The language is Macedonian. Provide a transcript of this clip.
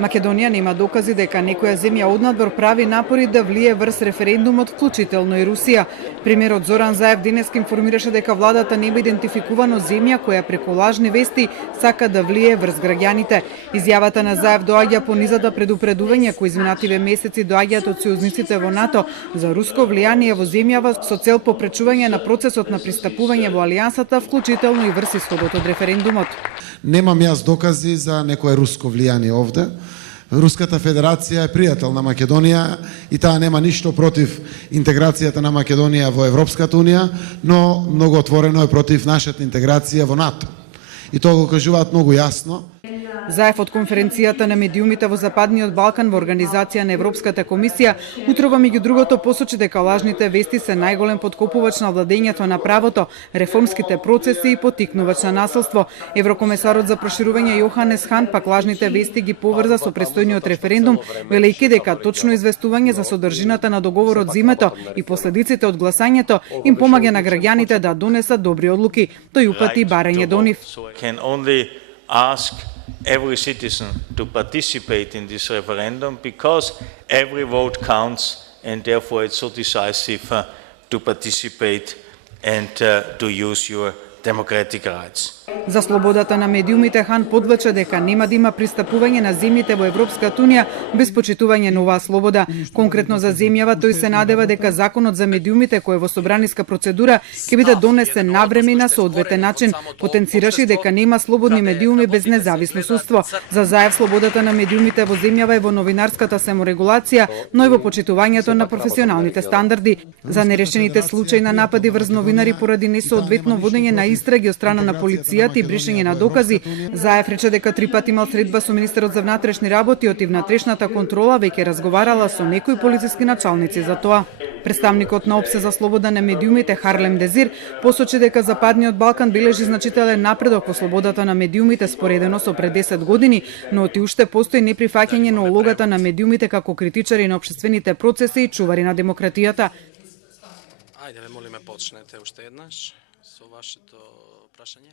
Македонија нема докази дека некоја земја однадвор прави напори да влие врз референдумот, вклучително и Русија. Премиерот Зоран Заев денеска информираше дека владата нема идентификувано земја која преку лажни вести сака да влие врз граѓаните. Изјавата на Заев доаѓа по низата предупредувања кои изминативе месеци доаѓаат од сојузниците во НАТО за руско влијание во земјава со цел попречување на процесот на пристапување во алијансата, вклучително и врз исходот од референдумот. Немам јас докази за некое руско влијание овде. Руската Федерација е пријател на Македонија и таа нема ништо против интеграцијата на Македонија во Европската унија, но многу отворено е против нашата интеграција во НАТО. И тоа го кажуваат многу јасно. Заев од конференцијата на медиумите во Западниот Балкан во организација на Европската комисија утрова меѓу другото посочи дека лажните вести се најголем подкопувач на владењето на правото, реформските процеси и поттикнувач на насилство. Еврокомесарот за проширување Јоханес Хан пак лажните вести ги поврза со престојниот референдум, велејќи дека точно известување за содржината на договорот зимето и последиците од гласањето им помаѓа на граѓаните да донесат добри одлуки. Тој упати барање до нив. Ask every citizen to participate in this referendum because every vote counts and therefore it's so decisive to participate and to use your democratic rights. За слободата на медиумите Хан подвлече дека нема да има пристапување на земјите во Европската унија без почитување на оваа слобода. Конкретно за земјава тој се надева дека законот за медиумите кој е во собраниска процедура ќе биде донесен навреме и на соодветен начин. Потенцираше дека нема слободни медиуми без независно судство. За Заев слободата на медиумите во земјава е во новинарската саморегулација, но и во почитувањето на професионалните стандарди. За нерешените случаи на напади врз новинари поради несоодветно водење на истраги од страна на полицијата и бришење на докази, Заев рече дека 3 пати имал средба со министерот за внатрешни работи и внатрешната контрола веќе разговарала со некои полициски началници за тоа. Представникот на Опсе за слобода на медиумите Харлем Дезир посочи дека Западниот Балкан бележи значителен напредок во слободата на медиумите споредено со пред 10 години, но оти уште постои неприфаќање на улогата на медиумите како критичари на општествените процеси и чувари на демократијата. Ајде, молиме почнете уште еднаш со вашето прашање.